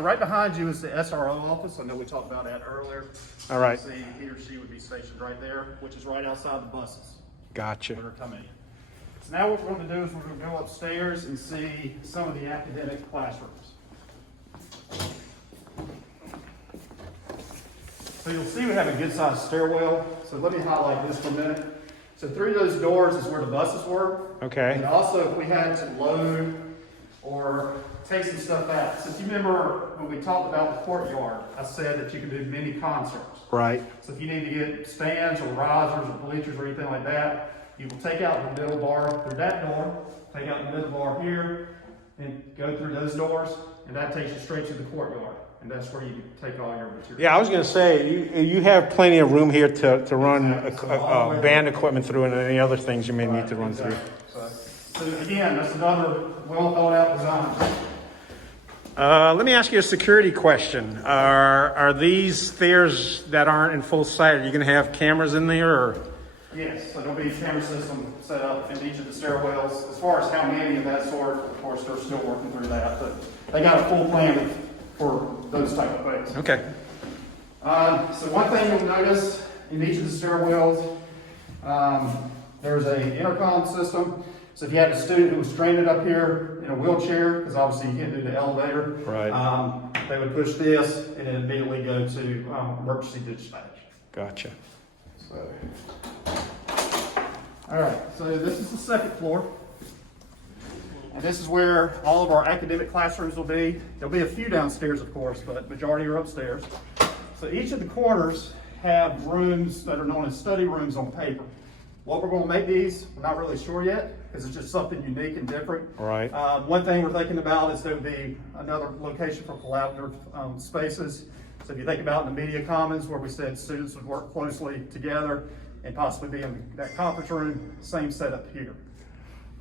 So right behind you is the SRO office. I know we talked about that earlier. All right. See, he or she would be stationed right there, which is right outside the buses. Gotcha. When they're coming in. So now what we're going to do is we're going to go upstairs and see some of the academic classrooms. So you'll see we have a good sized stairwell. So let me highlight this for a minute. So through those doors is where the buses were. Okay. And also if we had to load or take some stuff out. So if you remember when we talked about the courtyard, I said that you could do mini concerts. Right. So if you need to get stands or risers or bleachers or anything like that, you will take out the middle bar through that door, take out the middle bar here, and go through those doors, and that takes you straight to the courtyard. And that's where you can take all your material. Yeah, I was going to say, you have plenty of room here to run Exactly. band equipment through and any other things you may need to run through. So again, that's another well thought out design. Let me ask you a security question. Are these stairs that aren't in full sight, are you going to have cameras in there? Or? Yes, so there'll be a camera system set up in each of the stairwells. As far as how many of that sort, of course, they're still working through that, but they got a full plan for those type of things. Okay. So one thing you'll notice in each of the stairwells, there's a intercom system. So if you had a student who was stranded up here in a wheelchair, because obviously you can't do the elevator, Right. They would push this and then immediately go to emergency dispatch. Gotcha. So, all right, so this is the second floor. And this is where all of our academic classrooms will be. There'll be a few downstairs, of course, but majority are upstairs. So each of the corners have rooms that are known as study rooms on paper. What we're going to make these, we're not really sure yet, because it's just something unique and different. Right. One thing we're thinking about is there would be another location for collaborative spaces. So if you think about in the media commons where we said students would work closely together and possibly be in that conference room, same setup here.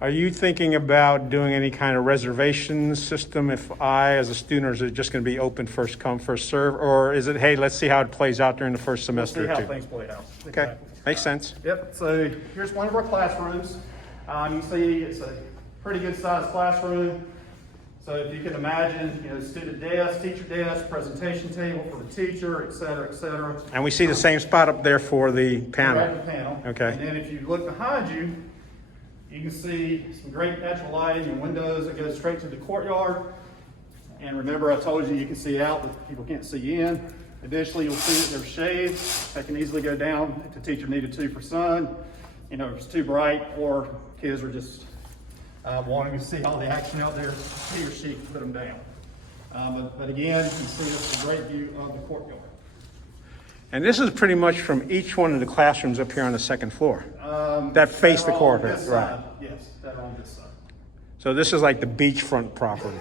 Are you thinking about doing any kind of reservation system if I, as a student, or is it just going to be open first come, first serve? Or is it, hey, let's see how it plays out during the first semester See or how two? things play out. Okay, Exactly. makes sense. Yep, so here's one of our classrooms. You see it's a pretty good sized classroom. So if you can imagine, student desk, teacher desk, presentation table for the teacher, et cetera, et cetera. And we see the same spot up there for the panel. Right, the panel. Okay. And then if you look behind you, you can see some great natural lighting and windows that go straight to the courtyard. And remember, I told you can see out, but people can't see in. Additionally, you'll see that there's shades that can easily go down if the teacher needed to for sun. If it's too bright or kids are just wanting to see all the action out there, he or she can put them down. But again, you can see it's a great view of the courtyard. And this is pretty much from each one of the classrooms up here on the second floor that face the courtyard, This right? side, yes, that are on this side. So this is like the beachfront property.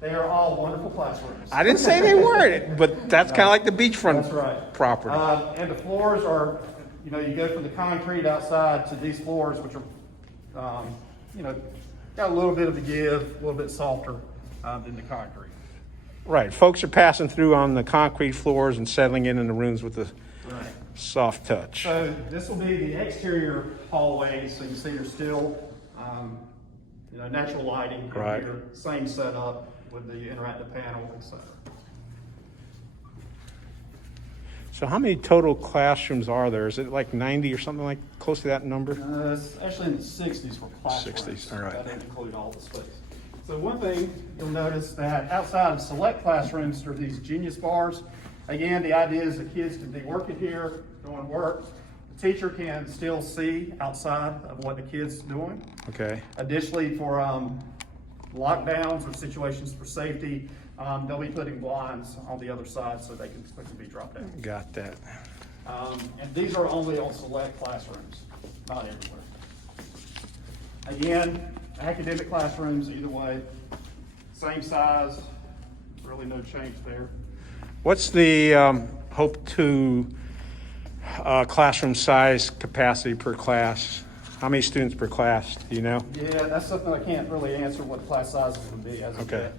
They are all wonderful classrooms. I didn't say they weren't, but that's kind of like the beachfront That's right. property. And the floors are, you go from the concrete outside to these floors, which are, got a little bit of a give, a little bit softer than the concrete. Right, folks are passing through on the concrete floors and settling in the rooms with the Right. soft touch. So this will be the exterior hallway. So you see there's still, natural lighting Right. here, same setup with the interactive panel, etc. So how many total classrooms are there? Is it like 90 or something like close to that number? It's actually in the 60s for classrooms. 60s, all right. That didn't include all the space. So one thing you'll notice that outside of select classrooms there are these genius bars. Again, the idea is that kids can be working here, doing work. The teacher can still see outside of what the kid's doing. Okay. Additionally, for lockdowns or situations for safety, they'll be putting blinds on the other side so they can be dropped down. Got that. And these are only on select classrooms, not everywhere. Again, academic classrooms, either way, same size, really no change there. What's the hope to classroom size capacity per class? How many students per class, do you know? Yeah, that's something I can't really answer what class sizes would be as of Okay. yet.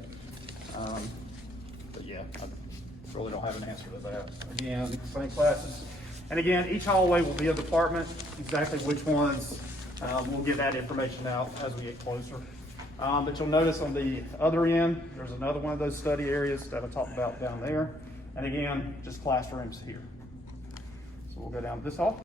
But yeah, I really don't have an answer to that. Again, same classes. And again, each hallway will be a department. Exactly which ones, we'll get that information out as we get closer. But you'll notice on the other end, there's another one of those study areas that I talked about down there. And again, just classrooms here. So we'll go down this hall.